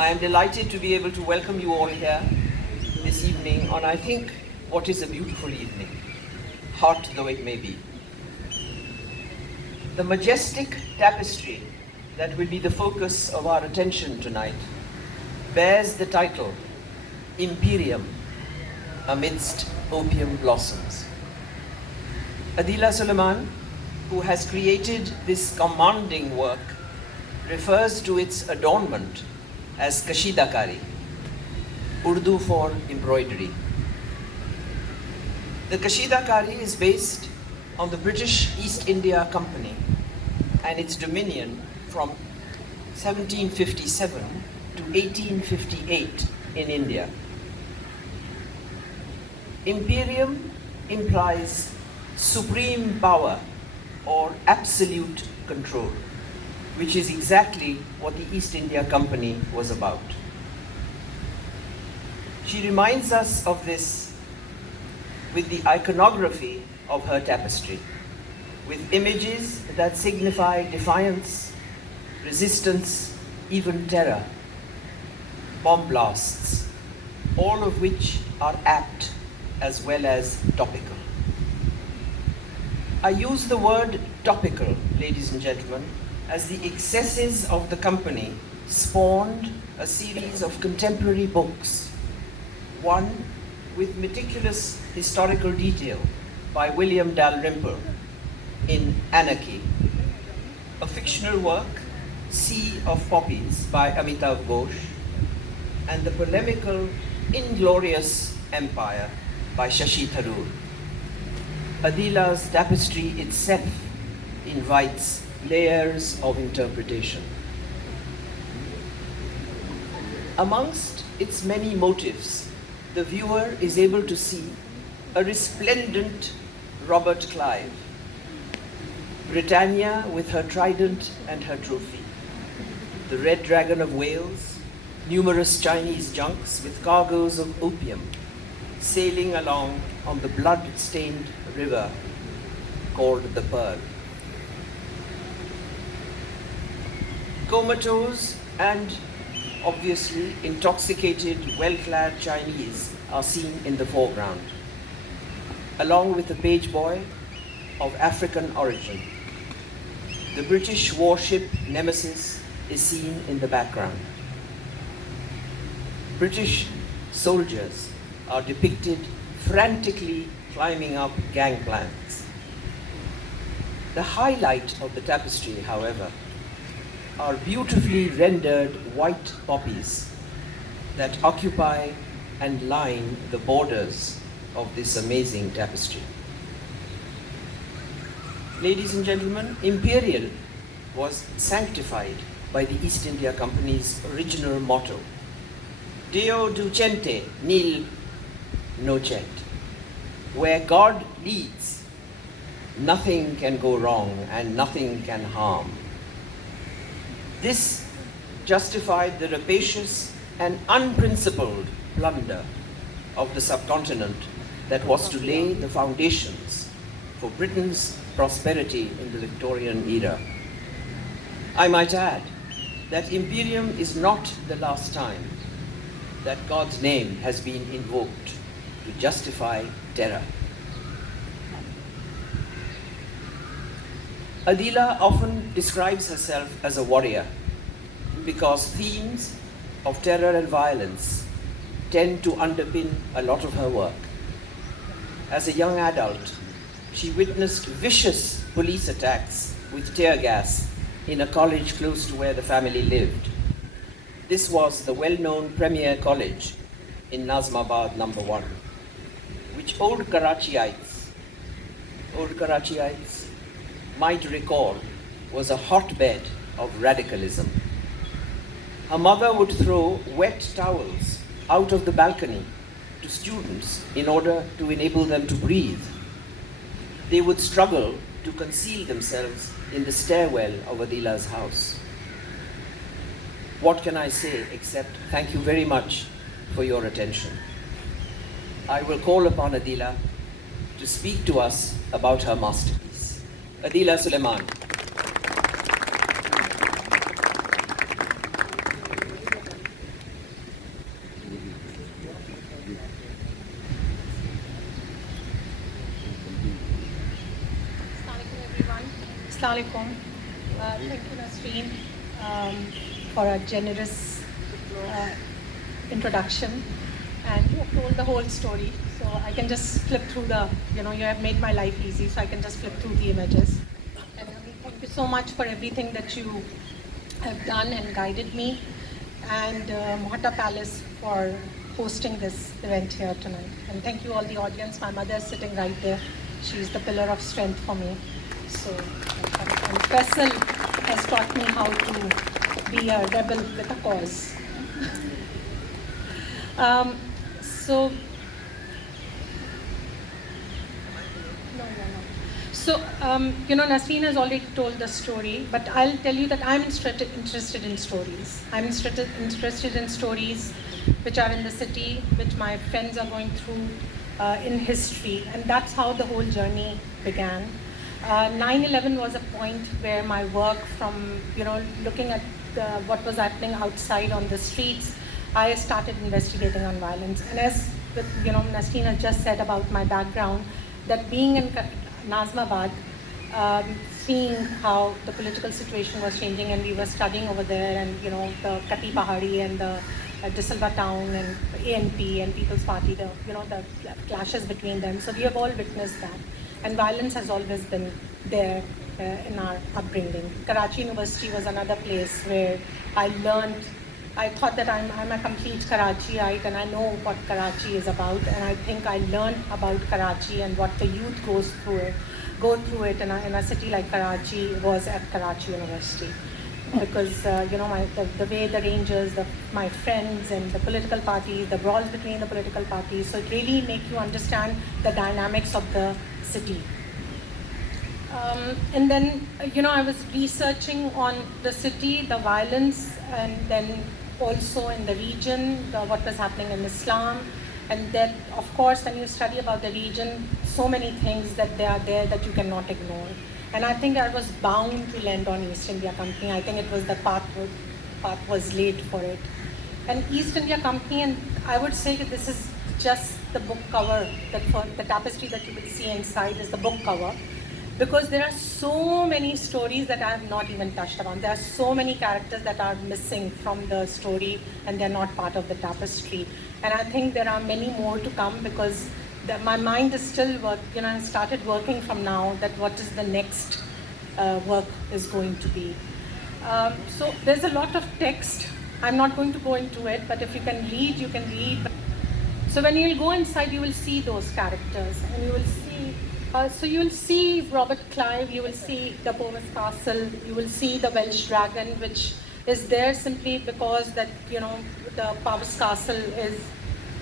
I am delighted to be able to welcome you all here this evening on, I think, what is a beautiful evening, hot though it may be. The majestic tapestry that will be the focus of our attention tonight bears the title Imperium Amidst Opium Blossoms. Adila Suleiman, who has created this commanding work, refers to its adornment as Kashidakari, Urdu for embroidery. The Kashidakari is based on the British East India Company and its dominion from 1757 to 1858 in India. Imperium implies supreme power or absolute control, which is exactly what the East India Company was about. She reminds us of this with the iconography of her tapestry, with images that signify defiance, resistance, even terror, bomb blasts, all of which are apt as well as topical. I use the word topical, ladies and gentlemen, as the excesses of the company spawned a series of contemporary books, one with meticulous historical detail by William Dalrymple in Anarchy, a fictional work, Sea of Poppies by Amitav Ghosh, and the polemical Inglorious Empire by Shashi Tharoor. Adila's tapestry itself invites layers of interpretation. Amongst its many motifs, the viewer is able to see a resplendent Robert Clive, Britannia with her trident and her trophy, the Red Dragon of Wales, numerous Chinese junks with cargoes of opium sailing along on the blood-stained river called the Pearl. Comatose and obviously intoxicated, well-clad Chinese are seen in the foreground, along with a page boy of African origin. The British warship Nemesis is seen in the background. British soldiers are depicted frantically climbing up gangplanks. The highlight of the tapestry, however, are beautifully rendered white poppies that occupy and line the borders of this amazing tapestry. Ladies and gentlemen, Imperial was sanctified by the East India Company's original motto, Deo ducente, nil nocet. Where God leads, nothing can go wrong and nothing can harm. This justified the rapacious and unprincipled plunder of the subcontinent that was to lay the foundations for Britain's prosperity in the Victorian era. I might add that Imperium is not the last time that God's name has been invoked to justify terror. Adila often describes herself as a warrior because themes of terror and violence tend to underpin a lot of her work. As a young adult, she witnessed vicious police attacks with tear gas in a college close to where the family lived. This was the well-known Premier College in Nazimabad number 1, which old Karachiites might recall was a hotbed of radicalism. Her mother would throw wet towels out of the balcony to students in order to enable them to breathe. They would struggle to conceal themselves in the stairwell of Adila's house. What can I say except thank you very much for your attention. I will call upon Adila to speak to us about her masterpiece. Adila Suleiman. Assalamu alaikum. Thank you, Nasreen, for a generous introduction. And you have told the whole story. So I can just flip through you have made my life easy, so I can just flip through the images. And thank you so much for everything that you have done and guided me. And Mohata Palace for hosting this event here tonight. And thank you all the audience. My mother is sitting right there. She's the pillar of strength for me. So, and Faisal has taught me how to be a rebel with a cause. So, So, Nasreen has already told the story, but I'll tell you that I'm interested in stories. I'm interested in stories which are in the city, which my friends are going through in history, and that's how the whole journey began. 9/11 was a point where my work from, looking at what was happening outside on the streets, I started investigating on violence. And as Nasreen has just said about my background, that being in Nazmabad, seeing how the political situation was changing, and we were studying over there, and the Kati Pahari and the De Silva town and ANP and People's Party, the clashes between them. So we have all witnessed that, and violence has always been there in our upbringing. Karachi University was another place where I learned. I thought that I'm a complete Karachiite and I know what Karachi is about, and I think I learned about Karachi and what the youth go through it in a city like Karachi was at Karachi University, because the way the Rangers, my friends and the political parties, the brawls between the political parties, so it really make you understand the dynamics of the city. And then I was researching on the city, the violence, and then also in the region, what was happening in Islam. And then, of course, when you study about the region, so many things that they are there that you cannot ignore. And I think I was bound to land on East India Company. I think it was the path was laid for it. And East India Company, and I would say that this is just the book cover, that for the tapestry that you will see inside is the book cover. Because there are so many stories that I have not even touched upon. There are so many characters that are missing from the story and they're not part of the tapestry. And I think there are many more to come, because my mind is still I started working from now that what is the next work is going to be. So there's a lot of text. I'm not going to go into it, but if you can read, you can read. So when you'll go inside, you will see those characters, and you will see so you will see Robert Clive, you will see the Powys Castle, you will see the Welsh Dragon, which is there simply because that the Powys Castle is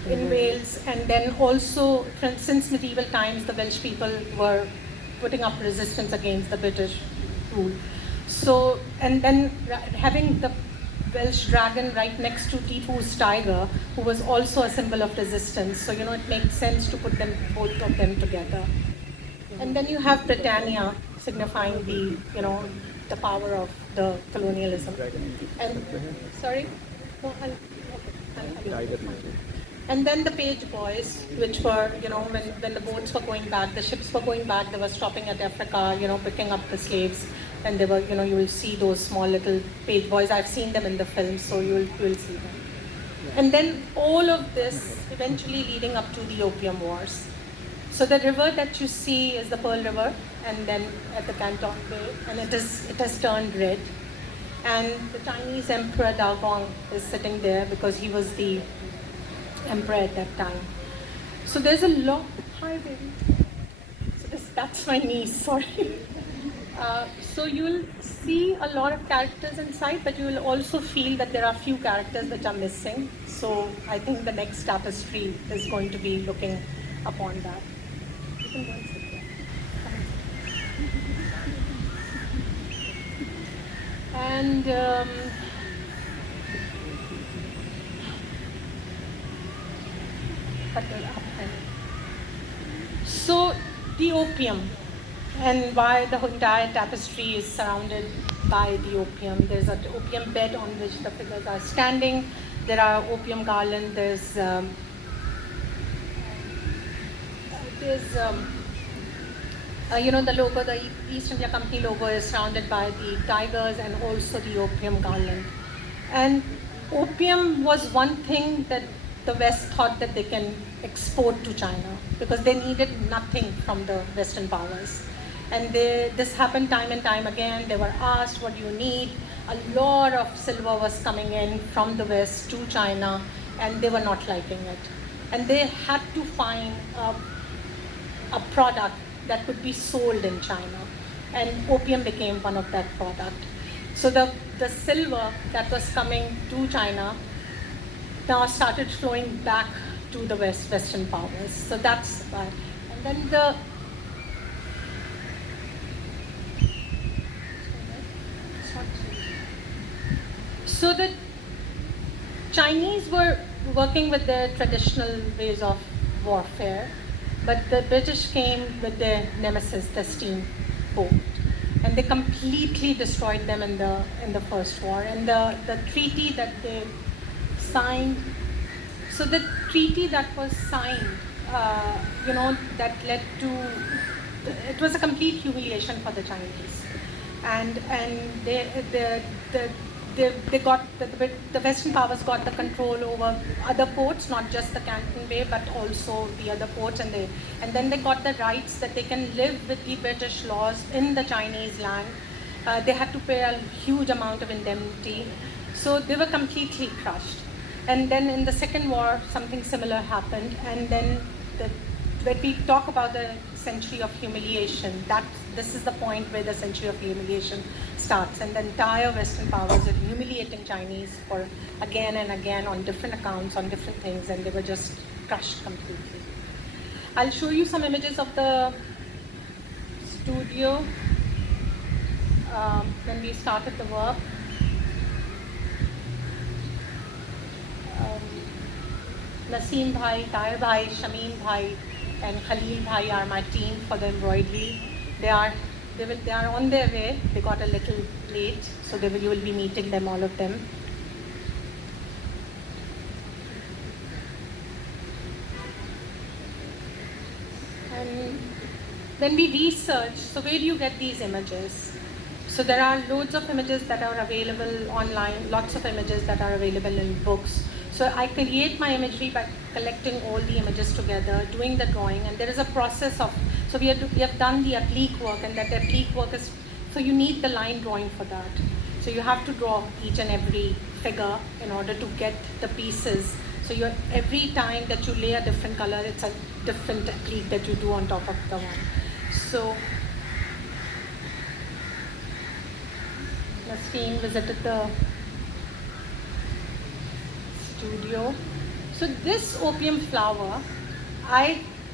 in Wales, and then also since medieval times the Welsh people were putting up resistance against the British rule. So, and then having the Welsh Dragon right next to Tipu's tiger, who was also a symbol of resistance. So it makes sense to put both of them together. And then you have Britannia, signifying the power of the colonialism. And sorry, no, and then the Page Boys, which were when the boats were going back, the ships were going back, they were stopping at Africa, picking up the slaves, and they were you will see those small little Page Boys. I've seen them in the film, so you will see them. And then all of this eventually leading up to the Opium Wars. So the river that you see is the Pearl River, and then at the Canton Bay, and it has turned red. And the Chinese Emperor Daogong is sitting there because he was the emperor at that time. So there's a lot. Hi, baby. So that's my niece. Sorry. So you'll see a lot of characters inside, but you will also feel that there are few characters which are missing. So I think the next tapestry is going to be looking upon that. You can go and sit there. And so the opium, and why the entire tapestry is surrounded by the opium. There's an opium bed on which the figures are standing. There are opium garland. The logo, the East India Company logo is surrounded by the tigers and also the opium garland. And opium was one thing that the West thought that they can export to China because they needed nothing from the Western powers. And this happened time and time again. They were asked, what do you need? A lot of silver was coming in from the West to China, and they were not liking it. And they had to find a product that could be sold in China. And opium became one of that product. So the silver that was coming to China now started flowing back to the Western powers. So that's why. And then so the Chinese were working with their traditional ways of warfare, but the British came with their nemesis, the steamboat, and they completely destroyed them in the First War. And the treaty that they signed, so the treaty that was signed, that led to, it was a complete humiliation for the Chinese, and they got the Western powers got the control over other ports, not just the Canton Bay, but also the other ports, and then they got the rights that they can live with the British laws in the Chinese land. They had to pay a huge amount of indemnity, so they were completely crushed. And then in the Second War, something similar happened, and then when we talk about the century of humiliation, this is the point where the century of humiliation starts, and the entire Western powers are humiliating Chinese for again and again on different accounts, on different things, and they were just crushed completely. I'll show you some images of the studio when we started the work. Naseem Bhai, Tahir Bhai, Shamim Bhai, and Khalil Bhai are my team for the embroidery. They are on their way. They got a little late, so you will be meeting them, all of them. And when we research, so where do you get these images? So there are loads of images that are available online, lots of images that are available in books. So I create my imagery by collecting all the images together, doing the drawing, and there is a process of, so we have done the applique work, and that applique work is, so you need the line drawing for that. So you have to draw each and every figure in order to get the pieces. So every time that you lay a different color, it's a different applique that you do on top of the one. So Naseem visited the studio. So this opium flower,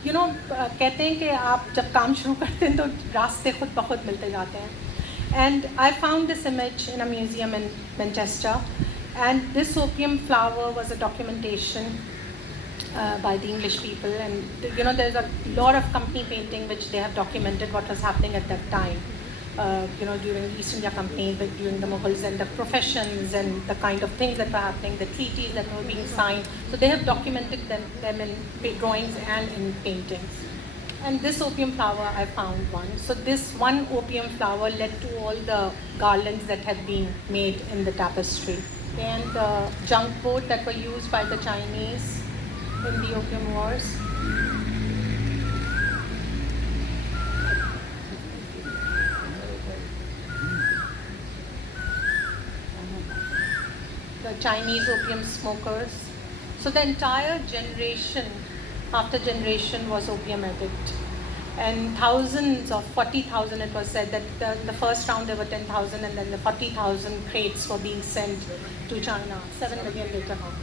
कहते हैं कि आप जब काम शुरू करते हैं तो रास्ते खुद ब खुद मिलते जाते हैं. And I found this image in a museum in Manchester, and this opium flower was a documentation by the English people, and there's a lot of company painting which they have documented what was happening at that time. During the East India Company, during the Mughals, and the professions and the kind of things that were happening, the treaties that were being signed. So they have documented them in drawings and in paintings. And this opium flower, I found one. So this one opium flower led to all the garlands that had been made in the tapestry. And the junk boat that were used by the Chinese in the Opium Wars. The Chinese opium smokers. So the entire generation after generation was opium addict. And thousands of 40,000, it was said that the first round there were 10,000, and then the 40,000 crates were being sent to China. 7 million later on.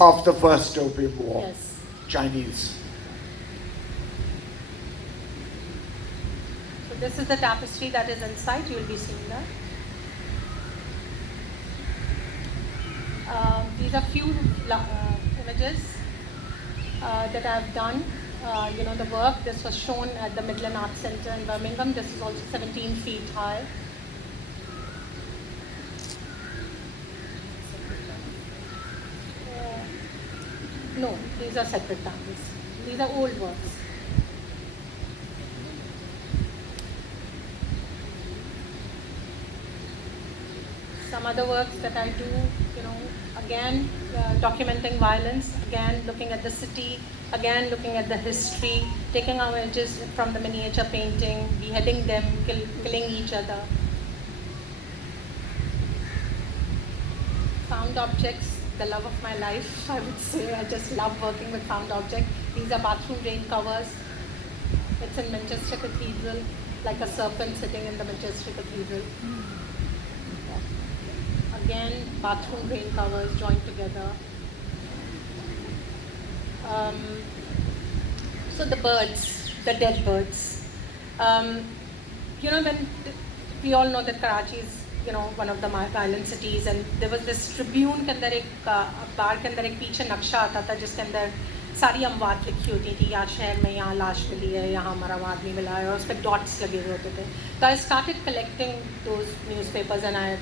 Of the first opium war. Yes. Chinese. So this is the tapestry that is inside. You will be seeing that. These are few images that I have done. The work, this was shown at the Midland Arts Centre in Birmingham. This is also 17 feet high. No, these are separate tablets. These are old works. some other works that I do, again, documenting violence, again, looking at the city, again, looking at the history, taking our images from the miniature painting, beheading them, killing each other. Found objects, the love of my life, I would say. I just love working with found objects. These are bathroom drain covers. It's in Manchester Cathedral, like a serpent sitting in the Manchester Cathedral. Again, bathroom drain covers joined together. So the birds, the dead birds. When we all know that Karachi is, one of the violent cities, and there was this Tribune के अंदर एक बार के अंदर एक पीछे नक्शा आता था जिसके अंदर सारी अमवात लिखी होती थी, यहाँ शहर में यहाँ लाश मिली है, यहाँ मरा हुआ आदमी मिला है, और उस पर डॉट्स लगे हुए होते थे. तो I started collecting those newspapers and I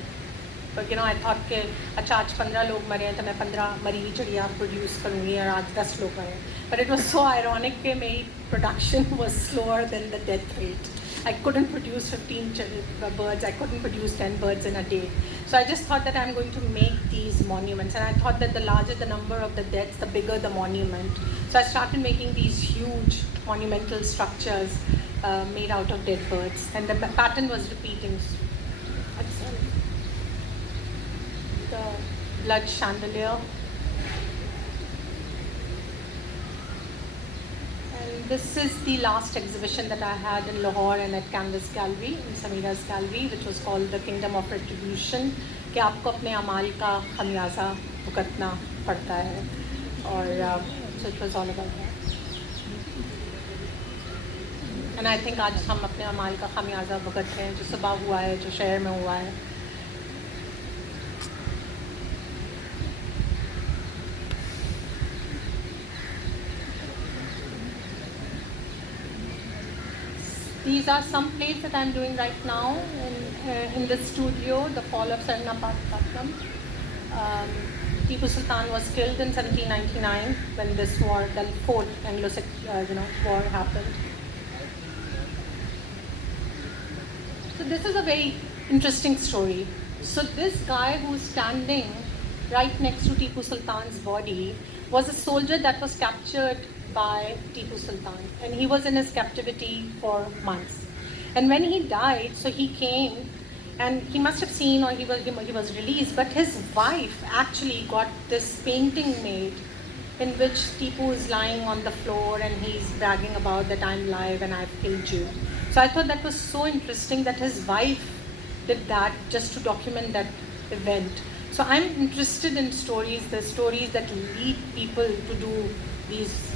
thought कि अच्छा आज 15 लोग मरे हैं तो मैं 15 मरी हुई चिड़िया प्रोड्यूस करूँगी और आज 10 लोग मरे. But it was so ironic कि मेरी production was slower than the death rate. I couldn't produce 15 birds, I couldn't produce 10 birds in a day. So I just thought that I'm going to make these monuments, and I thought that the larger the number of the deaths, the bigger the monument. So I started making these huge monumental structures made out of dead birds, and the pattern was repeating. The blood chandelier. And this is the last exhibition that I had in Lahore and at Canvas Gallery, in Samira's gallery, which was called The Kingdom of Retribution, कि आपको अपने अमाल का खमियाजा भुगतना पड़ता है. और so it was all about that. And I think आज हम अपने अमाल का खमियाजा भुगत रहे हैं, जो सुबह हुआ है, जो शहर में हुआ है. These are some plays that I'm doing right now in the studio. The Fall of Sarnapatam. Tipu Sultan was killed in 1799 when this war, the fourth Anglo-Sikh war happened. So this is a very interesting story. So this guy who's standing right next to Tipu Sultan's body was a soldier that was captured by Tipu Sultan, and he was in his captivity for months. And when he died, so he came, and he must have seen, or he was released, but his wife actually got this painting made in which Tipu is lying on the floor and he's bragging about that I'm live and I've killed you. So I thought that was so interesting that his wife did that just to document that event. So I'm interested in stories, the stories that lead people to do these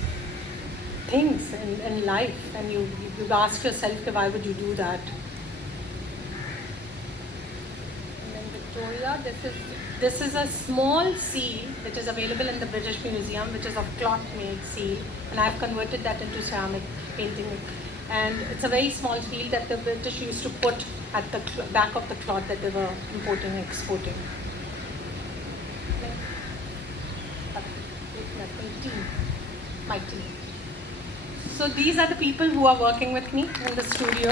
things in life, and you ask yourself, why would you do that? And then Victoria, this is a small seal which is available in the British Museum, which is of cloth-made seal, and I've converted that into ceramic painting. And it's a very small seal that the British used to put at the back of the cloth that they were importing and exporting. My team. So these are the people who are working with me in the studio,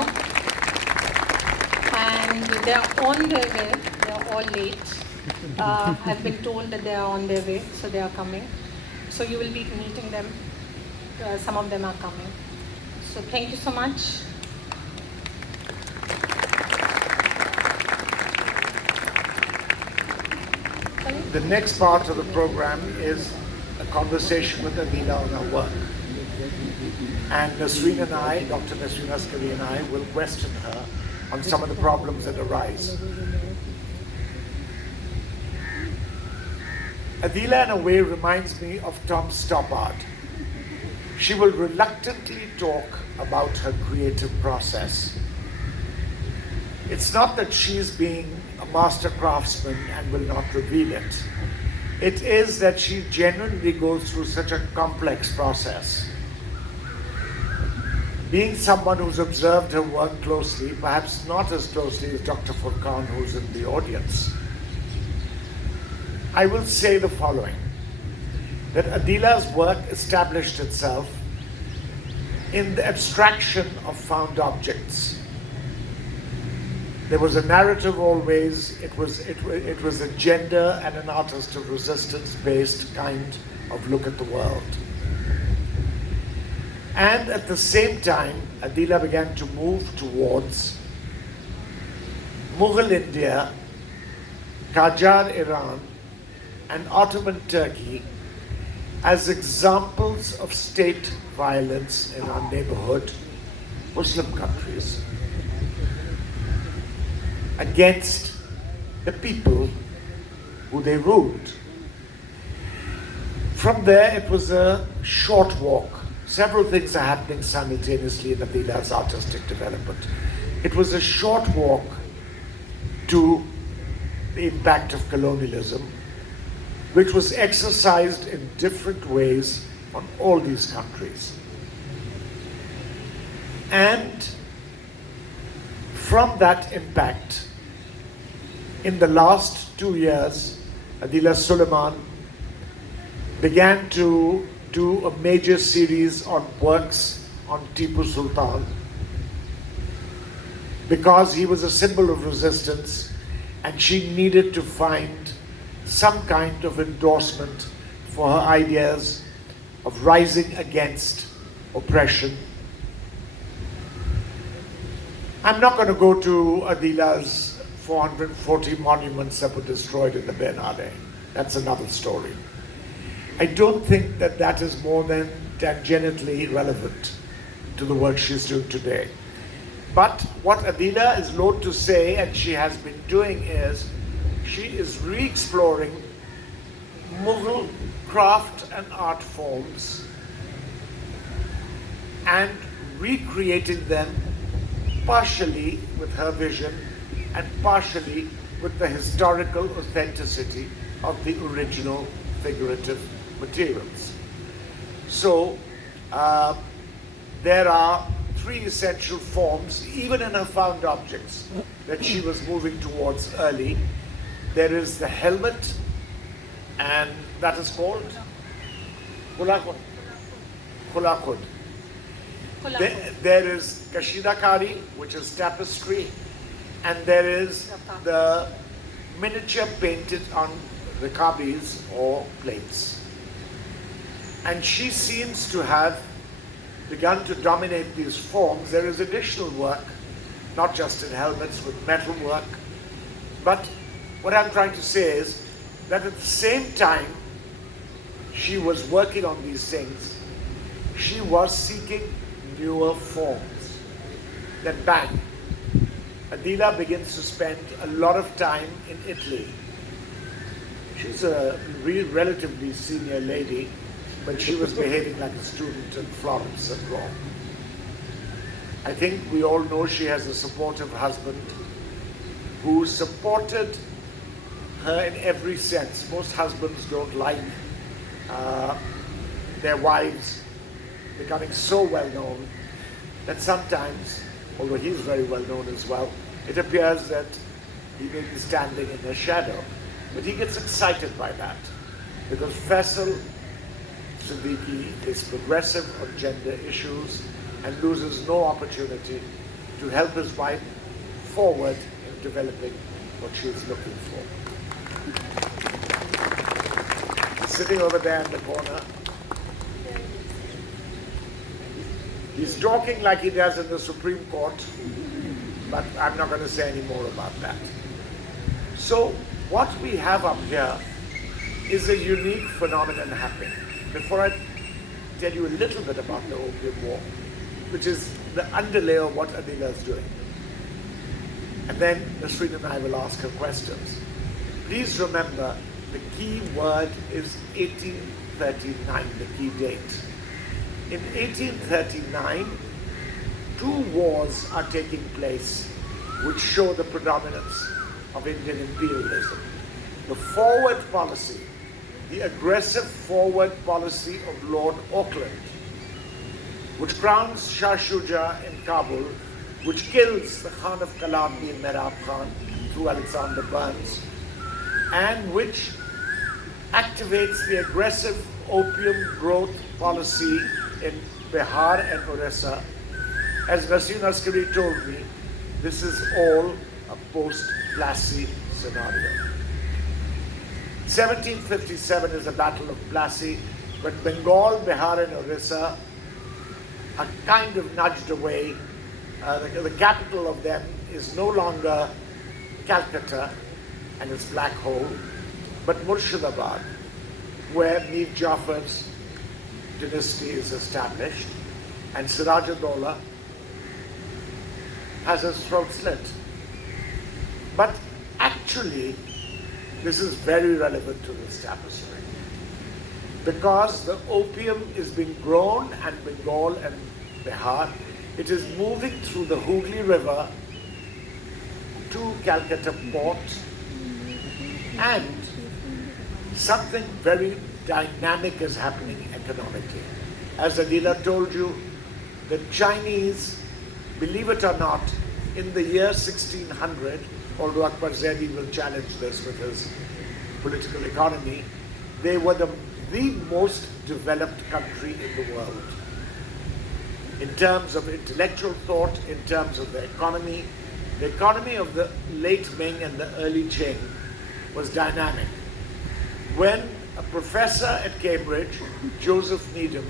and they are on their way. They are all late. I've been told that they are on their way, so they are coming. So you will be meeting them. Some of them are coming. So thank you so much. The next part of the program is a conversation with Adila on her work. And Nasreen and I, Dr. Nasreen Askari and I, will question her on some of the problems that arise. Adila, in a way, reminds me of Tom Stoppard. She will reluctantly talk about her creative process. It's not that she's being a master craftsman and will not reveal it. It is that she genuinely goes through such a complex process. Being someone who's observed her work closely, perhaps not as closely as Dr. Furqan, who's in the audience, I will say the following, that Adila's work established itself in the abstraction of found objects. There was a narrative always. It was a gender and an artist of resistance-based kind of look at the world. And at the same time, Adila began to move towards Mughal India, Qajar Iran, and Ottoman Turkey as examples of state violence in our neighborhood, Muslim countries, against the people who they ruled. From there, it was a short walk. Several things are happening simultaneously in Adila's artistic development. It was a short walk to the impact of colonialism, which was exercised in different ways on all these countries. And from that impact, in the last 2 years, Adila Suleiman began to do a major series on works on Tipu Sultan, because he was a symbol of resistance and she needed to find some kind of endorsement for her ideas of rising against oppression. I'm not going to go to Adila's 440 monuments that were destroyed in the Bernade. That's another story. I don't think that that is more than tangentially relevant to the work she's doing today. But what Adila is known to say, and she has been doing, is she is re-exploring Mughal craft and art forms and recreating them partially with her vision and partially with the historical authenticity of the original figurative materials. So there are three essential forms, even in her found objects, that she was moving towards early. There is the helmet, and that is called Khulakhud. Khulakhud. There is Kashidakari, which is tapestry, and there is the miniature painted on rikabis or plates. And she seems to have begun to dominate these forms. There is additional work, not just in helmets, with metal work. But what I'm trying to say is that at the same time she was working on these things, she was seeking newer forms. Then bang, Adila begins to spend a lot of time in Italy. She's a relatively senior lady, but she was behaving like a student in Florence and Rome. I think we all know she has a supportive husband who supported her in every sense. Most husbands don't like their wives becoming so well known that sometimes, although he's very well known as well, it appears that he may be standing in her shadow. But he gets excited by that, because Faisal Siddiqui is progressive on gender issues and loses no opportunity to help his wife forward in developing what she is looking for. He's sitting over there in the corner. He's talking like he does in the Supreme Court, but I'm not going to say any more about that. So what we have up here is a unique phenomenon happening. Before I tell you a little bit about the Opium War, which is the underlay of what Adila is doing, and then Nasreen and I will ask her questions. Please remember, the key word is 1839, the key date. In 1839, two wars are taking place which show the predominance of Indian imperialism. The forward policy, the aggressive forward policy of Lord Auckland, which crowns Shah Shuja in Kabul, which kills the Khan of Kalabdi in Merab Khan through Alexander Burns, and which activates the aggressive opium growth policy in Bihar and Orissa. As Nasreen Askari told me, this is all a post-Plassey scenario. 1757 is the Battle of Plassey, but Bengal, Bihar, and Orissa are kind of nudged away. The capital of them is no longer Calcutta and its black hole, but Murshidabad, where Mir Jafar's dynasty is established, and Siraj-ud-Dawla has his throat slit. But actually, this is very relevant to this tapestry, because the opium is being grown and Bengal and Bihar, it is moving through the Hooghly River to Calcutta port, and something very dynamic is happening economically. As Adila told you, the Chinese, believe it or not, in the year 1600, although Akbar Zaidi will challenge this with his political economy, they were the most developed country in the world. In terms of intellectual thought, in terms of the economy of the late Ming and the early Qing was dynamic. When a professor at Cambridge, Joseph Needham,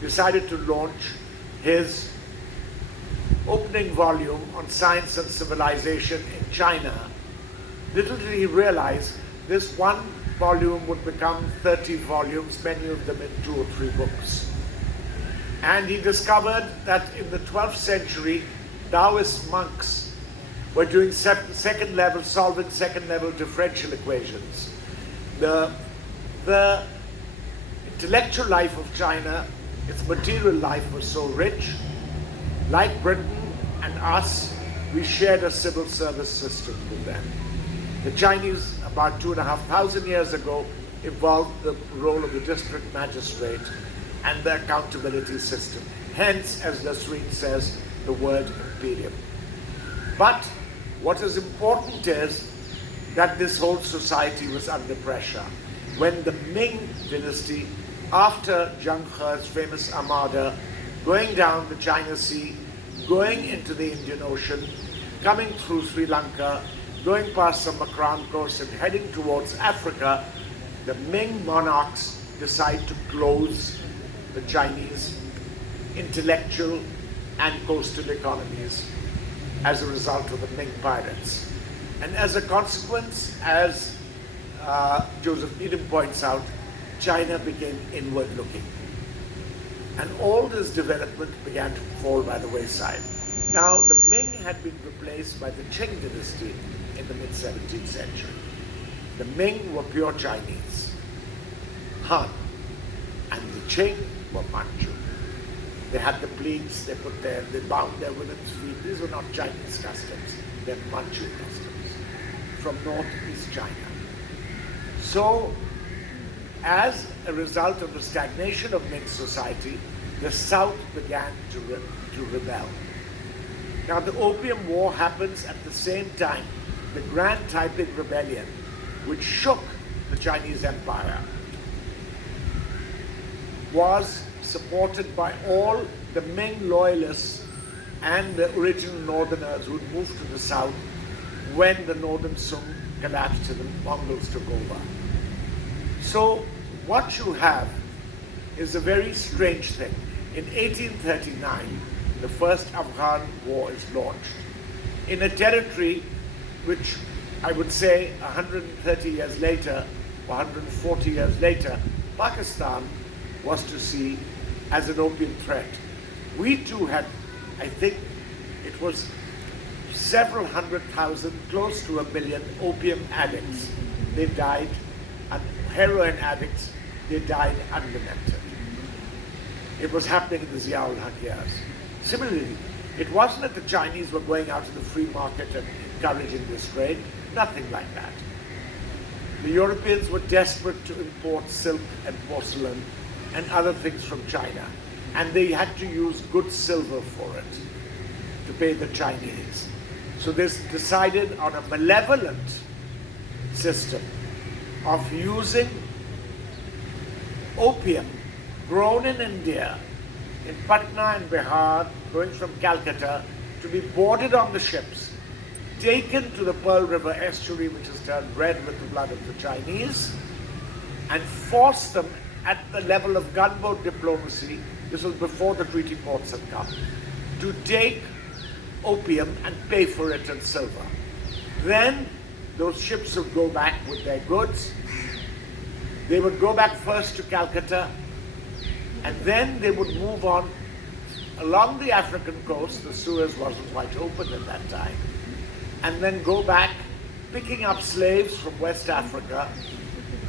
decided to launch his opening volume on science and civilization in China, little did he realize this one volume would become 30 volumes, many of them in 2 or 3 books. And he discovered that in the 12th century, Taoist monks were doing solving second level differential equations. The intellectual life of China, its material life was so rich. Like Britain and us, we shared a civil service system with them. The Chinese, about 2,500 years ago, evolved the role of the district magistrate and the accountability system. Hence, as Nasreen says, the word imperium. But what is important is that this whole society was under pressure. When the Ming dynasty, after Zheng He's famous armada, going down the China Sea, going into the Indian Ocean, coming through Sri Lanka, going past the Makran coast and heading towards Africa, the Ming monarchs decide to close the Chinese intellectual and coastal economies as a result of the Ming pirates. And as a consequence, as Joseph Needham points out, China became inward looking. And all this development began to fall by the wayside. Now, the Ming had been replaced by the Qing dynasty in the mid-17th century. The Ming were pure Chinese, Han, and the Qing were Manchu. They had the pleats, they bound their women's feet. These were not Chinese customs, they're Manchu customs from northeast China. So, as a result of the stagnation of Ming society, the South began to rebel. Now, the Opium War happens at the same time. The Grand Taiping Rebellion, which shook the Chinese Empire, was supported by all the Ming loyalists and the original northerners who had moved to the south when the northern Sung collapsed and the Mongols took over. So what you have is a very strange thing. In 1839, the first Afghan war is launched in a territory which I would say 130 years later, or 140 years later, Pakistan was to see as an opium threat. We too had, I think it was several 100,000, close to 1 million opium addicts. They died, and heroin addicts, they died unlamented. It was happening in the Zia-ul-Haq years. Similarly, it wasn't that the Chinese were going out to the free market and encouraging this trade, nothing like that. The Europeans were desperate to import silk and porcelain and other things from China, and they had to use good silver for it to pay the Chinese. So they decided on a malevolent system of using opium grown in India, in Patna and Bihar, going from Calcutta, to be boarded on the ships taken to the Pearl River estuary, which is turned red with the blood of the Chinese, and forced them at the level of gunboat diplomacy, this was before the treaty ports had come, to take opium and pay for it in silver. Then those ships would go back with their goods. They would go back first to Calcutta, and then they would move on along the African coast. The Suez wasn't quite open at that time, and then go back, picking up slaves from West Africa,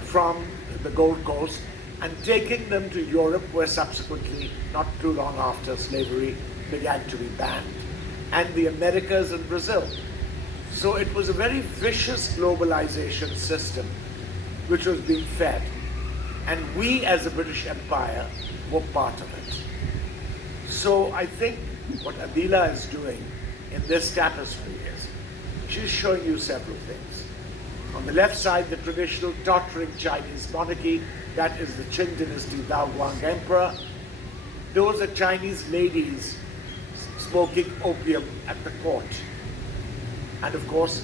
from the Gold Coast, and taking them to Europe, where subsequently, not too long after, slavery began to be banned, and the Americas and Brazil. So it was a very vicious globalization system which was being fed, and we as the British Empire were part of it. So I think what Adila is doing in this tapestry is she's showing you several things. On the left side, the traditional tottering Chinese monarchy, that is the Qing dynasty, Dao Guang Emperor. Those are Chinese ladies smoking opium at the court. And of course,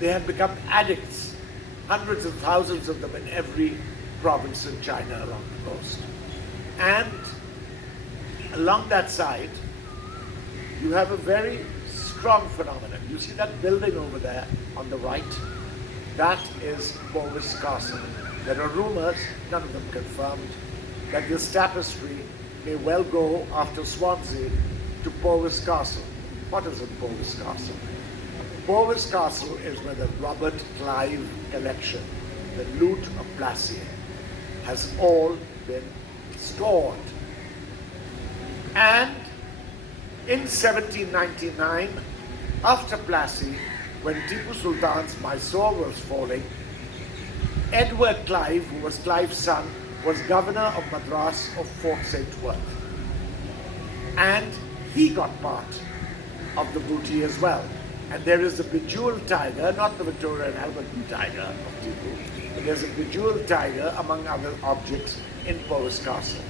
they have become addicts, hundreds of thousands of them in every province in China along the coast. And along that side, you have a very strong phenomenon. You see that building over there on the right? That is Powis Castle. There are rumors, none of them confirmed, that this tapestry may well go after Swansea to Powis Castle. What is in Powis Castle? Powis Castle is where the Robert Clive collection, the loot of Plassey, has all been stored. And in 1799, after Plassey, when Tipu Sultan's Mysore was falling, Edward Clive, who was Clive's son, was governor of Madras of Fort St. Worth. And he got part of the booty as well. And there is a bejeweled tiger, not the Victoria and Albert tiger of Tipu, but there's a bejeweled tiger among other objects in Powis Castle.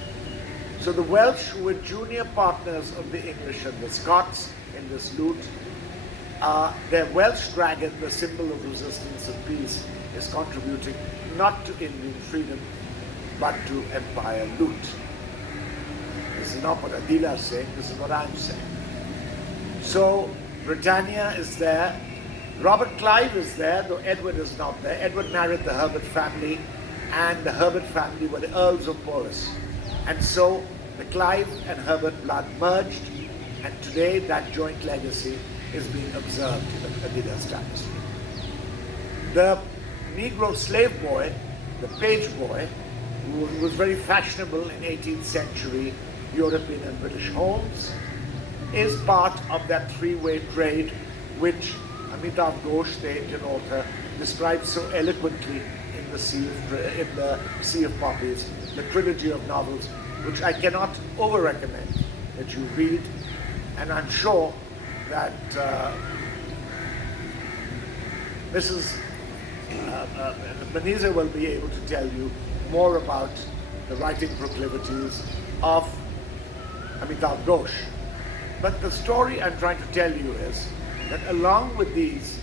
So the Welsh, who were junior partners of the English and the Scots in this loot, their Welsh dragon, the symbol of resistance and peace, is contributing not to Indian freedom, but to empire loot. This is not what Adila is saying, this is what I'm saying. So Britannia is there, Robert Clive is there, though Edward is not there. Edward married the Herbert family, and the Herbert family were the Earls of Powis. And so the Clive and Herbert blood merged, and today that joint legacy is being observed in Adila's tapestry. The Negro slave boy, the page boy, who was very fashionable in 18th century European and British homes, is part of that three-way trade which Amitav Ghosh, the Indian author, describes so eloquently in the Sea of Poppies, the trilogy of novels, which I cannot over-recommend that you read, and I'm sure that Mrs. Maniza will be able to tell you more about the writing proclivities of Amitav Ghosh. But the story I'm trying to tell you is that along with these,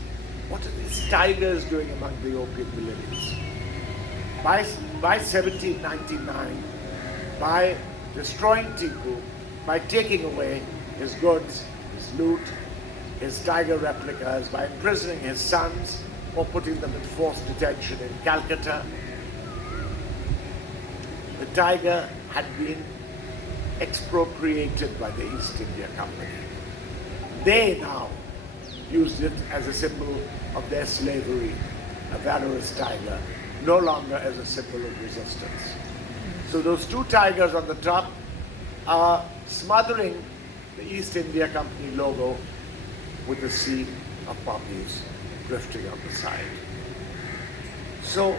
what are these tigers doing among the opium villages? By 1799, by destroying Tipu, by taking away his goods, his loot, his tiger replicas, by imprisoning his sons or putting them in forced detention in Calcutta, the tiger had been expropriated by the East India Company. They now used it as a symbol of their slavery, a valorous tiger, no longer as a symbol of resistance. So those two tigers on the top are smothering the East India Company logo with the sea of poppies drifting on the side. So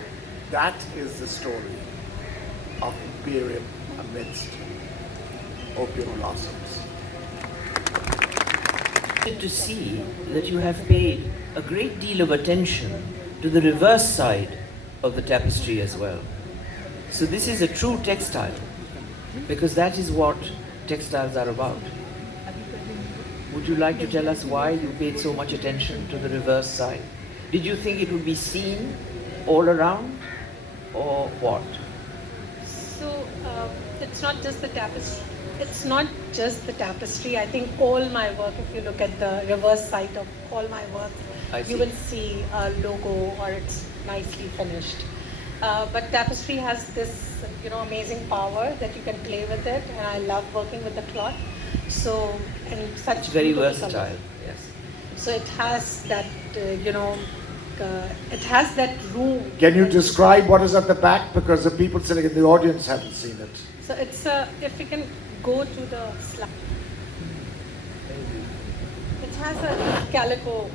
that is the story of imperium amidst opium blossoms. To see that you have paid a great deal of attention to the reverse side of the tapestry as well. So this is a true textile, because that is what textiles are about. Would you like to tell us why you paid so much attention to the reverse side? Did you think it would be seen all around, or what? So it's not just the tapestry. It's not just the tapestry. I think all my work, if you look at the reverse side of all my work, you will see a logo or it's nicely finished. But tapestry has this, amazing power that you can play with it, and I love working with the cloth. So, and such It's very beautiful versatile, colors. yes. So it has that, it has that room. Can you describe what is at the back? Because the people sitting in the audience haven't seen it. So it's if we can go to the slide. It has a calico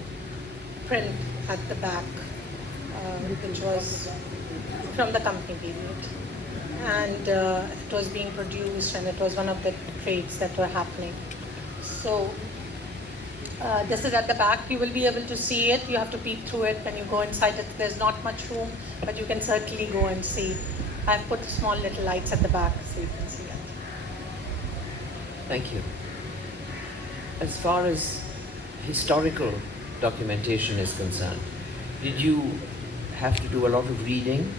print at the back, which was from the company period. And it was being produced, and it was one of the trades that were happening. So this is at the back. You will be able to see it. You have to peek through it when you go inside it. There's not much room, but you can certainly go and see. I've put small little lights at the back so you can see it. Thank you. As far as historical documentation is concerned, did you have to do a lot of reading?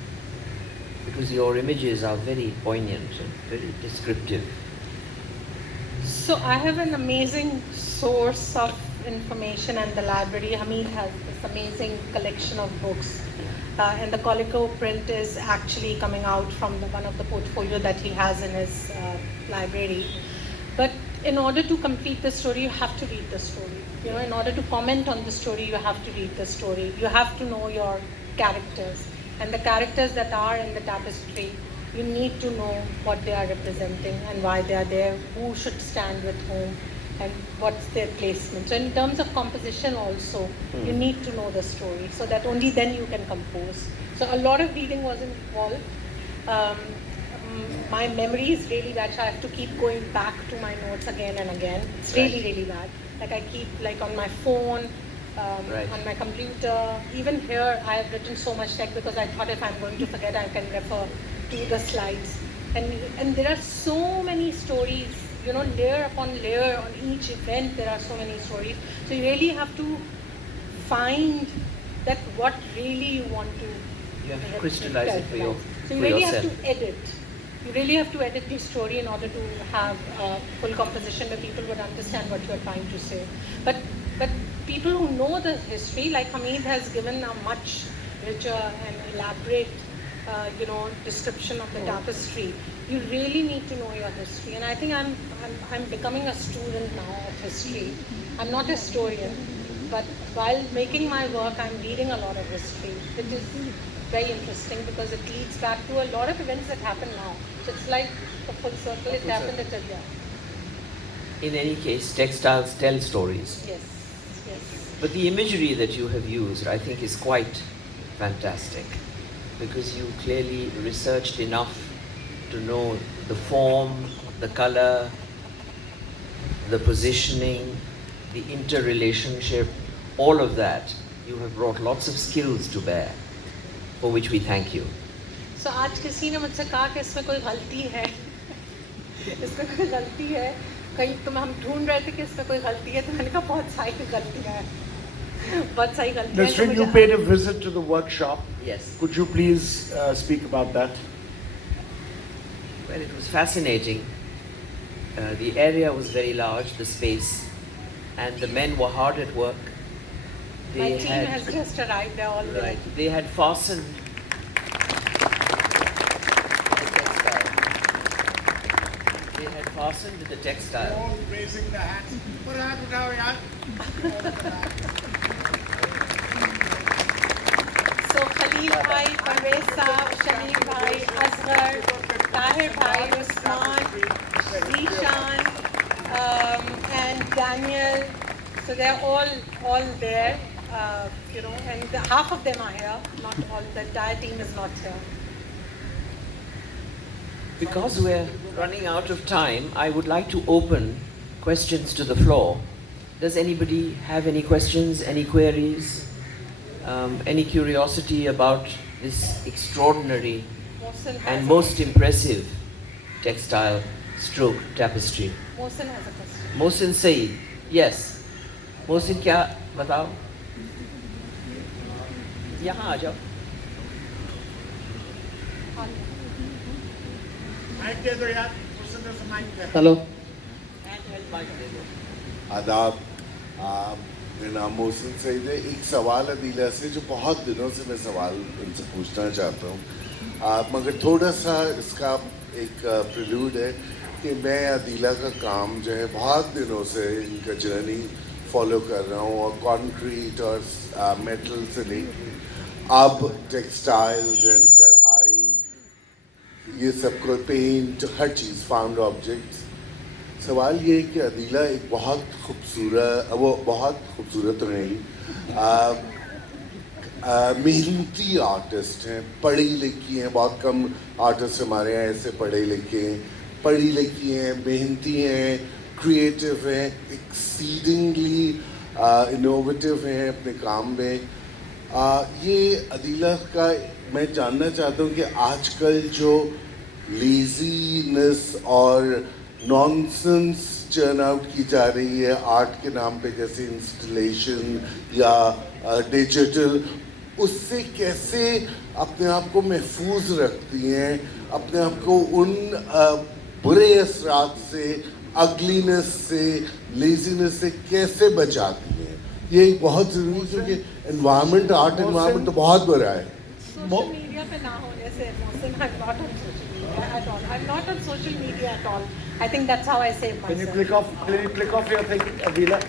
Because your images are very poignant and very descriptive. So I have an amazing source of information, and the library. Hamid has this amazing collection of books. And the calico print is actually coming out from one of the portfolio that he has in his library. But in order to complete the story, you have to read the story. In order to comment on the story, you have to read the story. You have to know your characters. And the characters that are in the tapestry, you need to know what they are representing and why they are there, who should stand with whom, and what's their placement. So in terms of composition also, you need to know the story, so that only then you can compose. So a lot of reading was involved. My memory is really bad, so I have to keep going back to my notes again and again. It's really, really bad. Like I keep on my phone, on my computer. Even here, I have written so much text because I thought if I'm going to forget, I can refer to the slides. And there are so many stories, layer upon layer on each event. There are so many stories. So you really have to find that what really you want to. You have to crystallize it for yourself. So you really have to edit. You really have to edit the story in order to have a full composition where people would understand what you are trying to say. But people who know the history, like Hamid has given a much richer and elaborate, description of the tapestry. You really need to know your history, and I think I'm becoming a student now of history. I'm not a historian, but while making my work, I'm reading a lot of history. It is very interesting because it leads back to a lot of events that happen now. So it's like a full circle. It happened at a In any case, textiles tell stories. Yes. But the imagery that you have used, I think, is quite fantastic, because you clearly researched enough to know the form, the color, the positioning, the interrelationship, all of that. You have brought lots of skills to bear, for which we thank you. So आज किसी ने मुझसे कहा कि इसमें कोई गलती है, इसमें कोई गलती है, कहीं तो हम ढूंढ रहे थे कि इसमें कोई गलती है, तो मैंने कहा बहुत सारी गलतियाँ हैं, बहुत सारी गलतियाँ हैं. Nasreen, you paid a visit to the workshop. Yes. Could you please speak about that? Well, it was fascinating. The area was very large, the space, and the men were hard at work. My team has just arrived. They're all there. Right. They had fastened. They had fastened the textile. All raising their hands. Put a hand down, yaar. So Khalil bhai, Parvez saab, Shameem bhai, Asghar, Tahir bhai, Usman, Zishan, and Daniel. So they're all there, and half of them are here. Not all. The entire team is not here. Because we're running out of time, I would like to open questions to the floor. Does anybody have any questions, any queries, any curiosity about this extraordinary Mohsin has and a most impressive textile stroke tapestry? Mohsin has a question. Mohsin Saeed, Yes. Mohsin क्या बताओ? यहाँ आ जाओ. Mic दे दो यार, मुझसे तो mic दे. Hello, आदाब. मेरा नाम मोहसिन सईद है. एक सवाल अदीला से जो बहुत दिनों से मैं सवाल उनसे पूछना चाहता हूँ, मगर थोड़ा सा इसका एक प्रिल्यूड है कि मैं अदीला का काम जो है बहुत दिनों से इनका जर्नी फॉलो कर रहा हूँ, और कंक्रीट और मेटल से लेके अब टेक्सटाइल्स एंड कढ़ाई, ये सबको पेंट, हर चीज़, फाउंड ऑब्जेक्ट्स. सवाल ये है कि अदीला एक बहुत खूबसूरत तो नहीं, मेहनती आर्टिस्ट हैं, पढ़ी लिखी हैं. बहुत कम आर्टिस्ट हमारे यहाँ ऐसे पढ़े लिखे हैं, पढ़ी लिखी हैं, मेहनती हैं, क्रिएटिव हैं, एक्सीडिंगली इनोवेटिव हैं अपने काम में. ये अदीला का मैं जानना चाहता हूँ कि आजकल जो लेजीनेस और नॉनसेंस चर्न आउट की जा रही है आर्ट के नाम पे, जैसे इंस्टॉलेशन या डिजिटल, उससे कैसे अपने आप को महफूज रखती हैं, अपने आप को उन बुरे असरात से, अगलीनेस से, लेजीनेस से कैसे बचाती हैं? ये बहुत ज़रूरी है क्योंकि एनवायरनमेंट, आर्ट एनवायरनमेंट तो बहुत बुरा है. सोशल मीडिया पे ना होने से Mohsin, I'm not on social media at all. I think that's how I save myself. Can you click off your thing, Adila?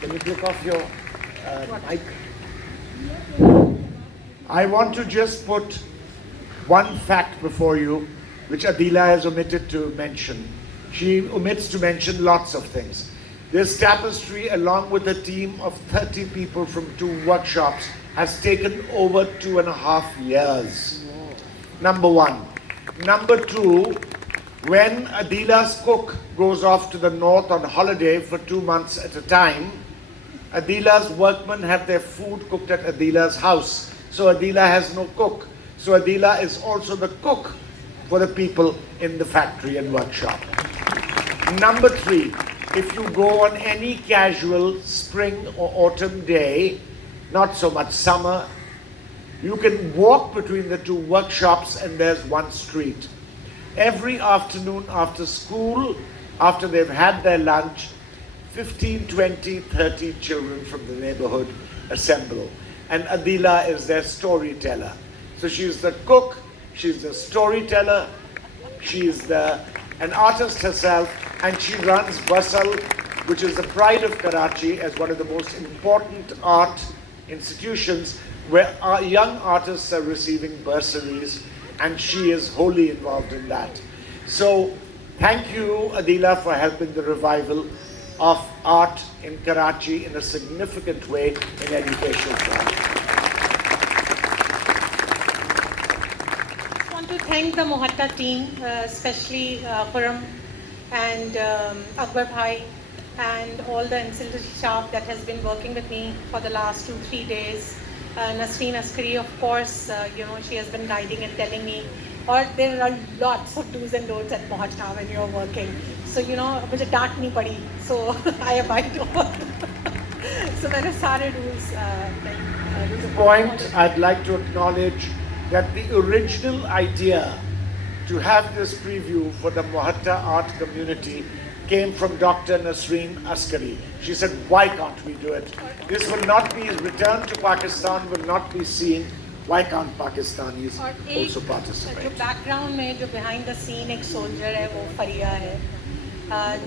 Can you click off your mic? I want to just put one fact before you, which Adila has omitted to mention. She omits to mention lots of things. This tapestry, along with a team of 30 people from 2 workshops, has taken over 2.5 years. Number one. Number two, when Adila's cook goes off to the north on holiday for 2 months at a time, Adila's workmen have their food cooked at Adila's house. So Adila has no cook. So Adila is also the cook for the people in the factory and workshop. Number three, if you go on any casual spring or autumn day, not so much summer, you can walk between the 2 workshops and there's one street. Every afternoon after school, after they've had their lunch, 15, 20, 30 children from the neighborhood assemble. And Adila is their storyteller. So she's the cook, she's the storyteller, she's an artist herself, and she runs Basal, which is the pride of Karachi, as one of the most important art institutions where our young artists are receiving bursaries, and she is wholly involved in that. So thank you, Adila, for helping the revival of art in Karachi in a significant way in educational terms. I want to thank the Mohatta team, especially Khurram and Akbar Bhai and all the ancillary staff that has been working with me for the last 2-3 days. Nasreen Askari, of course, she has been guiding and telling me, or there are lots of do's and don'ts at Mohatta when you're working. So, मुझे डांट नहीं पड़ी, so I abide all. So मैंने सारे rules At this point, I'd like to acknowledge that the original idea to have this preview for the Mohatta art community came from Dr. Nasreen Askari. She said, why can't we do it? This will not be, return to Pakistan will not be seen. Why can't Pakistanis also participate? जो background में जो behind the scene एक soldier है वो फरिया है,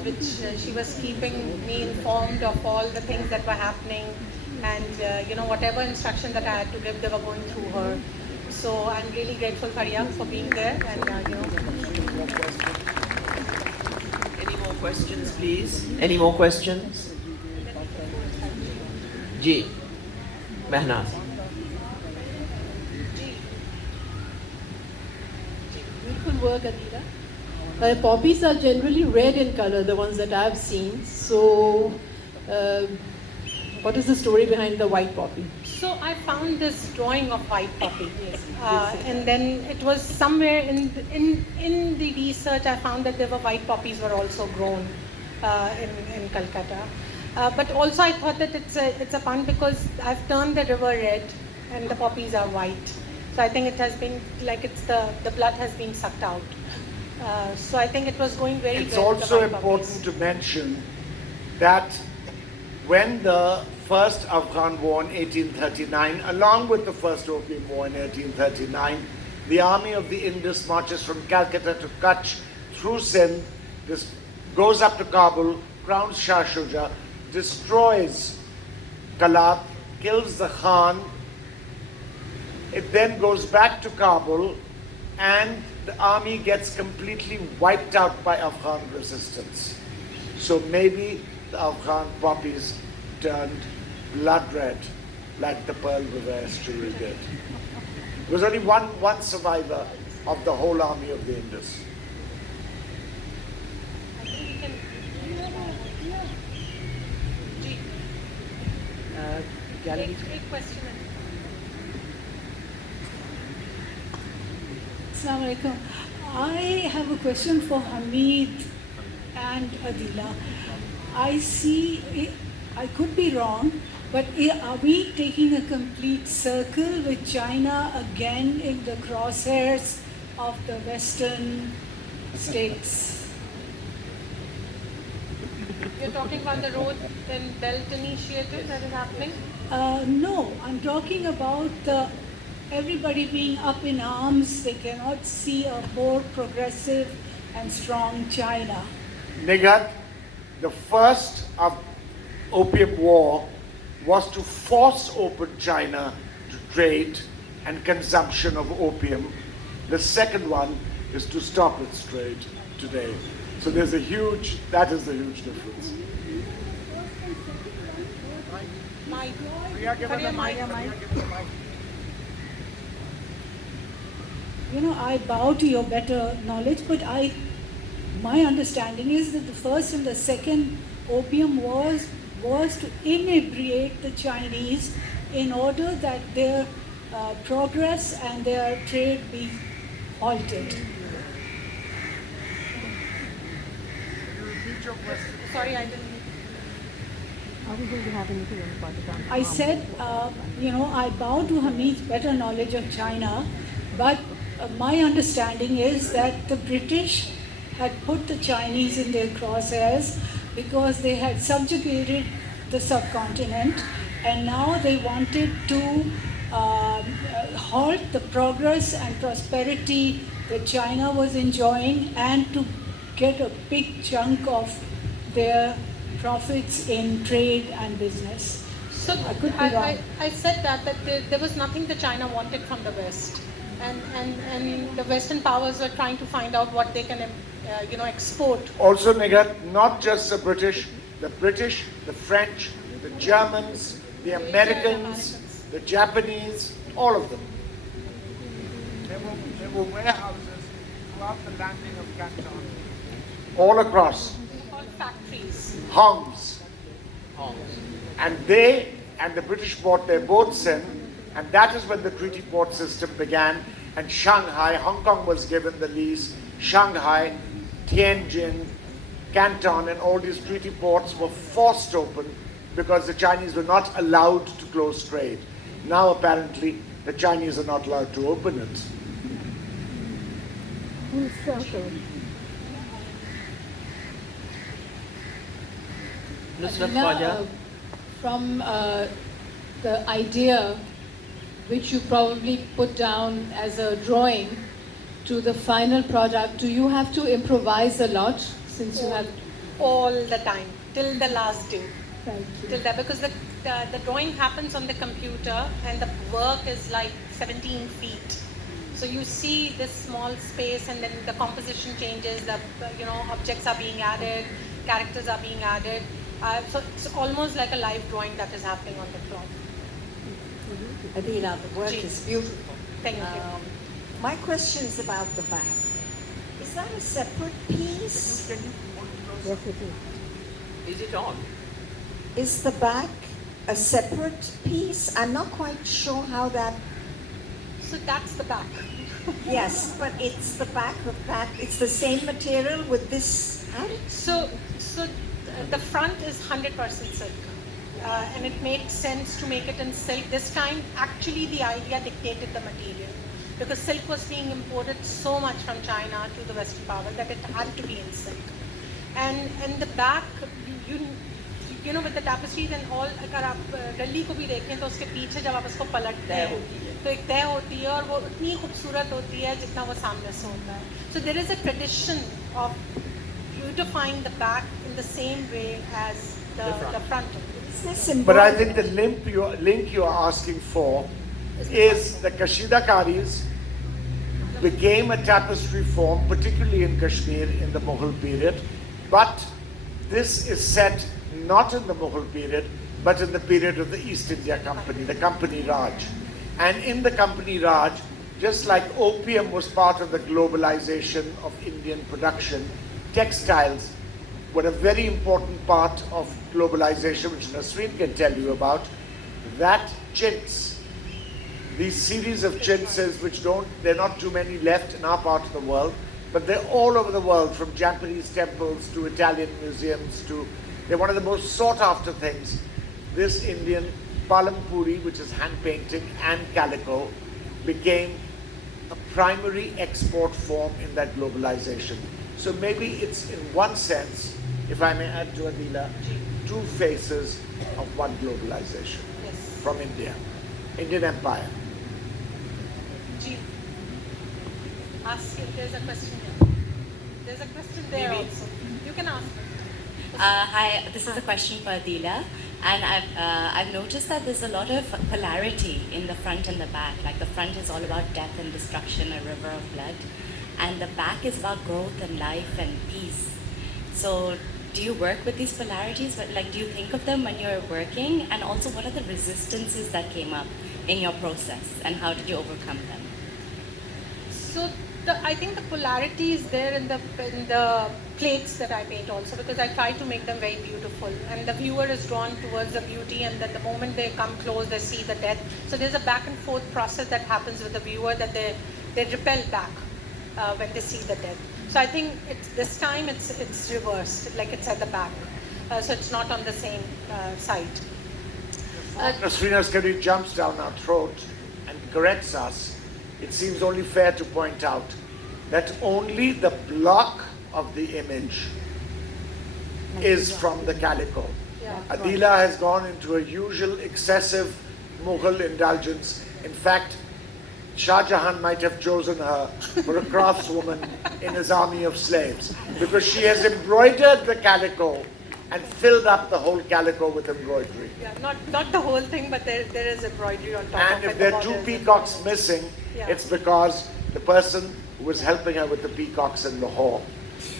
which she was keeping me informed of all the things that were happening, and whatever instruction that I had to give, they were going through her. So I'm really grateful, Faria, for being there. And Any more questions, please? Any more questions? Ji, Mehnaz. beautiful work, Adila. Poppies are generally red in color, the ones that I've seen. So, what is the story behind the white poppy? so I found this drawing of white poppy, and then it was somewhere in the research I found that there were white poppies were also grown in Calcutta. But also I thought that it's a pun because I've turned the river red and the poppies are white. So I think it has been like the blood has been sucked out. So I think it was going very It's well with the also white important poppies. to mention that when the first Afghan War in 1839, along with the first Opium War in 1839, the army of the Indus marches from Calcutta to Kutch through Sindh, this goes up to Kabul, crowns Shah Shuja, destroys Kalat, kills the Khan. It then goes back to Kabul and the army gets completely wiped out by Afghan resistance. So maybe the Afghan poppies turned blood red like the Pearl River estuary did. There was only one survivor of the whole army of the Indus. I think we can. Ji, Gallery. take question. Assalamu alaikum. I have a question for Hamid and Adila. I see, I could be wrong, but are we taking a complete circle with China again in the crosshairs of the Western states? You're talking about the road and belt initiative that is happening? No, I'm talking about everybody being up in arms. They cannot see a more progressive and strong China. Nigat, the first Opium War was to force open China to trade and consumption of opium. The second one is to stop its trade today. So that is the huge difference. Mike. Priya, give her the Priya, mic. Mike. Priya, give her the mic. You know, I bow to your better knowledge, but my understanding is that the first and the second opium wars was to inebriate the Chinese in order that their progress and their trade be halted. Can you repeat your question? Sorry, I didn't. Are we going to have anything on the Pakistan? I said, you know, I bow to Hamid's better knowledge of China, but my understanding is that the British had put the Chinese in their crosshairs because they had subjugated the subcontinent, and now they wanted to halt the progress and prosperity that China was enjoying and to get a big chunk of their profits in trade and business. So I could be wrong. I said that there was nothing that China wanted from the West, and the Western powers were trying to find out what they can, export. Also, Nigat, not just the British, the French, the Germans, the Americans, the Japanese, all of them. There were warehouses throughout the landing of Canton. All across, All factories. Hongs. And they and the British bought their boats in, and that is when the treaty port system began. And Shanghai, Hong Kong was given the lease. Shanghai, Tianjin, Canton, and all these treaty ports were forced open because the Chinese were not allowed to close trade. Now apparently the Chinese are not allowed to open it. Full circle. Nusrat Adila, Khwaja. from the idea which you probably put down as a drawing to the final product, do you have to improvise a lot since you have? All the time, till the last day. Thank you. Till that, because the drawing happens on the computer and the work is like 17 feet. So you see this small space and then the composition changes, objects are being added, characters are being added. So it's almost like a live drawing that is happening on the cloth. Adila, the work Ji. is beautiful. Thank you. My question is about the back. Is that a separate piece? Can you hold it closer? Yes, it is. Is it on? Is the back a separate piece? I'm not quite sure how that. So that's the back. Yes, but it's the back of that. It's the same material with this added. So the front is 100% silk. And it made sense to make it in silk. This time, actually, the idea dictated the material because silk was being imported so much from China to the Western power that it had to be in silk. And the back, you know, with the tapestries and all, अगर आप रल्ली को भी देखें तो उसके पीछे जब आप उसको पलटते हैं तो एक तय होती है और वो इतनी खूबसूरत होती है जितना वो सामने से होता है. So there is a tradition of beautifying the back in the same way as the front. But I think the link you're asking for is the Kashidakaris became a tapestry form, particularly in Kashmir in the Mughal period. But this is set not in the Mughal period, but in the period of the East India Company, the Company Raj. And in the Company Raj, just like opium was part of the globalization of Indian production, textiles were a very important part of globalization, which Nasreen can tell you about. That chintz, these series of chintzes, which there are not too many left in our part of the world, but they're all over the world, from Japanese temples to Italian museums they're one of the most sought after things. This Indian palampuri, which is hand painting and calico, became a primary export form in that globalization. So maybe it's in one sense, if I may add to Adila, two faces of one globalization from India, Indian Empire. Ji, ask if there's a question here. There's a question there also. You can ask. Hi, this is a question for Adila, and I've noticed that there's a lot of polarity in the front and the back. Like the front is all about death and destruction, a river of blood, and the back is about growth and life and peace. So, do you work with these polarities? But like, do you think of them when you're working? And also, what are the resistances that came up in your process, and how did you overcome them? So I think the polarity is there in the plates that I paint also, because I try to make them very beautiful, and the viewer is drawn towards the beauty, and then the moment they come close, they see the death. So there's a back and forth process that happens with the viewer, that they repel back when they see the death. So I think this time it's reversed, like it's at the back, so it's not on the same side. Nasreen Askari jumps down our throat and corrects us. It seems only fair to point out that only the block of the image is from the calico. Yeah. Adila has gone into a usual excessive Mughal indulgence. In fact, Shah Jahan might have chosen her for a craftswoman in his army of slaves, because she has embroidered the calico and filled up the whole calico with embroidery. Yeah, not the whole thing, but there is embroidery on top of And it. if there are two peacocks missing, it's because the person who was helping her with the peacocks in Lahore,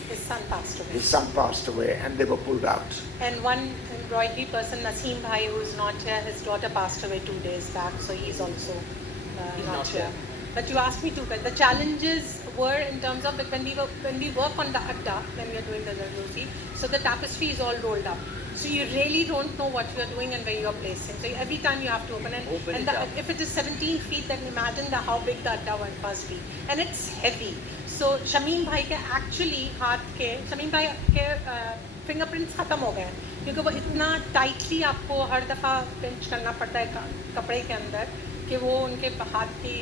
his son passed away. his son passed away, and they were pulled out. And one embroidery person, Naseem Bhai, who is not here, his daughter passed away 2 days back, so he's also not here. But you asked me to, but the challenges were in terms of that when we work on the adda, when we are doing the Zardozi, so the tapestry is all rolled up. So you really don't know what you are doing and where you are placing. So every time you have to open it. If it is 17 feet, then imagine how big the adda must be. And it's heavy. So Shamim Bhai के actually Shamim Bhai के fingerprints खत्म हो गए, क्योंकि वो इतना tightly आपको हर दफ़ा pinch करना पड़ता है कपड़े के अंदर कि वो उनके हाथ की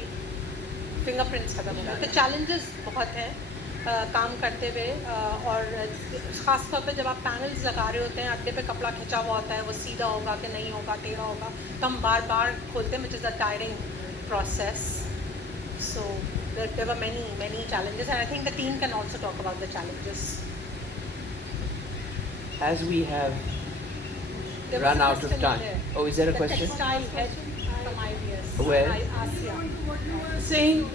fingerprints खत्म हो गए. तो challenges बहुत हैं काम करते हुए, और ख़ास तौर पे जब आप पैनल्स लगा रहे होते हैं, अड्डे पे कपड़ा खिंचा हुआ होता है, वो सीधा होगा कि नहीं होगा, टेढ़ा होगा, तो हम बार बार खोलते हैं, which is a tiring process. So there were many challenges, and I think the team can also talk about the challenges. As we have There run was a out of question time. there. Oh, is there a The question? textile head from IBS. Where? Asia. Saying.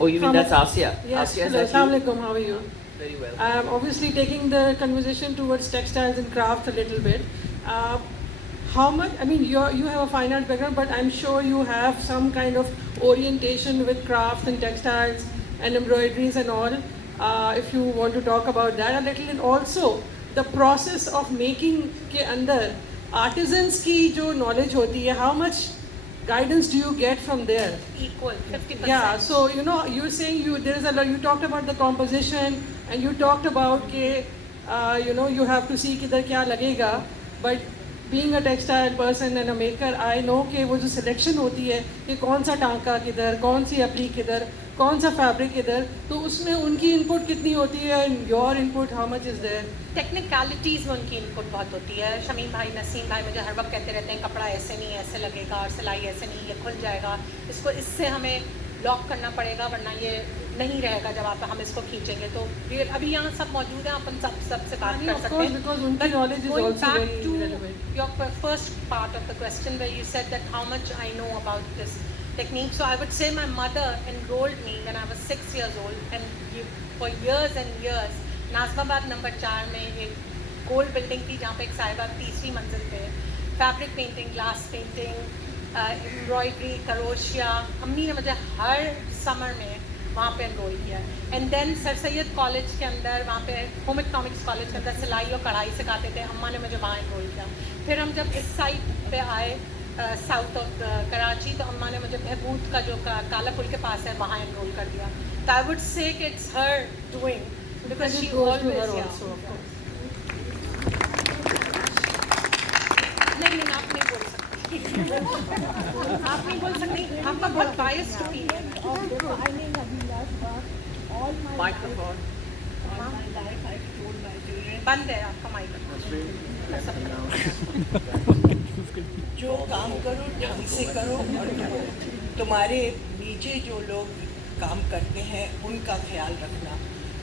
Oh, you mean that's Asia? Yes. Asia, is Hello. that you? Assalamu alaikum. How are you? Very well. Obviously, taking the conversation towards textiles and crafts a little bit. How much? I mean, you have a fine art background, but I'm sure you have some kind of orientation with crafts and textiles and embroideries and all. If you want to talk about that a little, and also the process of making के अंदर artisans की जो knowledge होती है, how much guidance do you get from there? Equal, 50%. Yeah, so you're saying you talked about the composition, and you talked about you have to see किधर क्या लगेगा, but being a textile person and a maker, I know कि वो जो selection होती है कि कौन सा टांका किधर, कौन सी एप्लिक किधर, कौन सा फैब्रिक किधर, तो उसमें उनकी इनपुट कितनी होती है, your input how much is there? Technicalities में उनकी इनपुट बहुत होती है। शमीम भाई, नसीम भाई मुझे हर वक्त कहते रहते हैं कपड़ा ऐसे नहीं ऐसे लगेगा और सिलाई ऐसे नहीं, ये खुल जाएगा, इसको इससे हमें लॉक करना पड़ेगा वरना ये नहीं रहेगा जब आप हम इसको खींचेंगे। तो अभी यहाँ सब मौजूद हैं, अपन सबसे बात कर सकते हैं। Because उनकी knowledge is also very relevant. Your first part of the question where you said that how much I know about this technique. So I would say my mother enrolled me when I was 6 years old, and for years and years, नाज़माबाद number 4 में एक gold building थी जहाँ पे एक साहिबाग 3री मंजिल पे fabric painting, glass painting, embroidery, करोशिया, अम्मी ने मुझे हर समर में वहाँ पे एनरोल किया। And then sir Syed college के अंदर, वहाँ पे होम इकनॉमिक्स कॉलेज के अंदर सिलाई और कढ़ाई सिखाते थे, अम्मा ने मुझे वहाँ एनरोल किया। फिर हम जब इस साइड पे आए साउथ ऑफ कराची, तो अम्मा ने मुझे बहबूद का जो काला पुल के पास है वहाँ एनरोल कर दिया। तो आई वुड से कि it's her doing because she always नहीं आप नहीं बोल सकती आप नहीं बोल सकती, आपका बहुत बायस टू Microphone. बंद है आपका माइक। जो काम करो ढंग से करो और तुम्हारे नीचे जो लोग काम करते हैं उनका ख्याल रखना,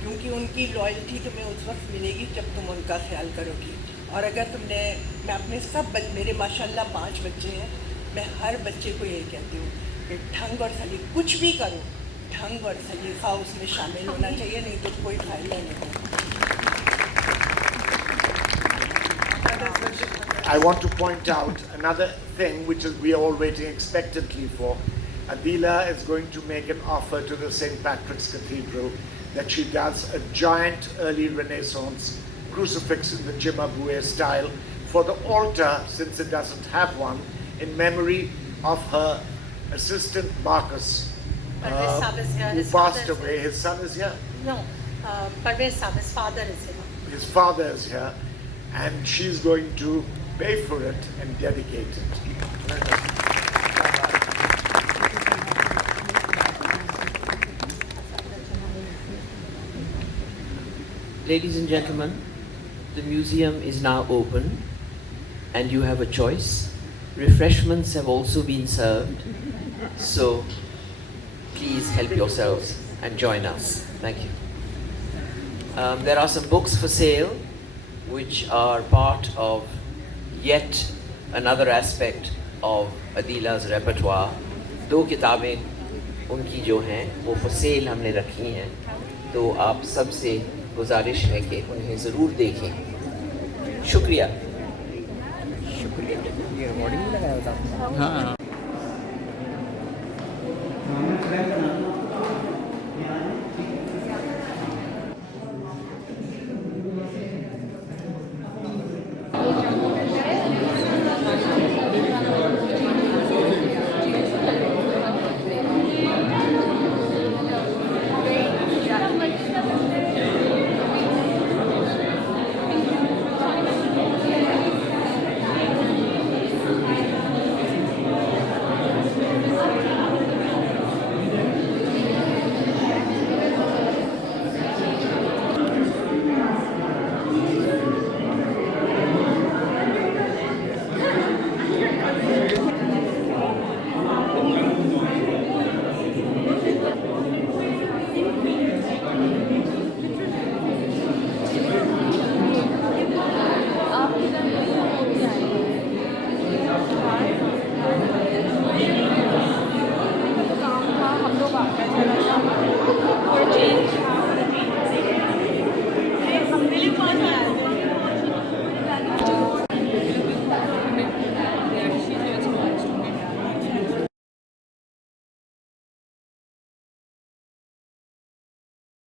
क्योंकि उनकी लॉयल्टी तुम्हें उस वक्त मिलेगी जब तुम उनका ख्याल करोगी। और अगर तुमने, मैं अपने मेरे माशाल्लाह 5 बच्चे हैं, मैं हर बच्चे को यही कहती हूँ कि ढंग और सलीका, कुछ भी करो ढंग और सलीका उसमें शामिल होना चाहिए, नहीं तो कोई फायदा नहीं होगा। I want to point out another thing which is we are all waiting expectantly for. Adila is going to make an offer to the St. Patrick's Cathedral that she does a giant early Renaissance crucifix in the Cimabue style for the altar, since it doesn't have one, in memory of her assistant Marcus, who passed away. His son is here? No, Parvez Saab, his father is here. His father is here, and she's going to pay for it and dedicate it. Ladies and gentlemen, the museum is now open and you have a choice. Refreshments have also been served, so please help yourselves and join us. Thank you. There are some books for sale which are part of yet another aspect of Adila's repertoire. 2 किताबें उनकी जो हैं वो for sale हमने रखी हैं, तो आप सबसे गुजारिश है कि उन्हें ज़रूर देखें। शुक्रिया। शुक्रिया। ये रिकॉर्डिंग भी लगाया था। हाँ।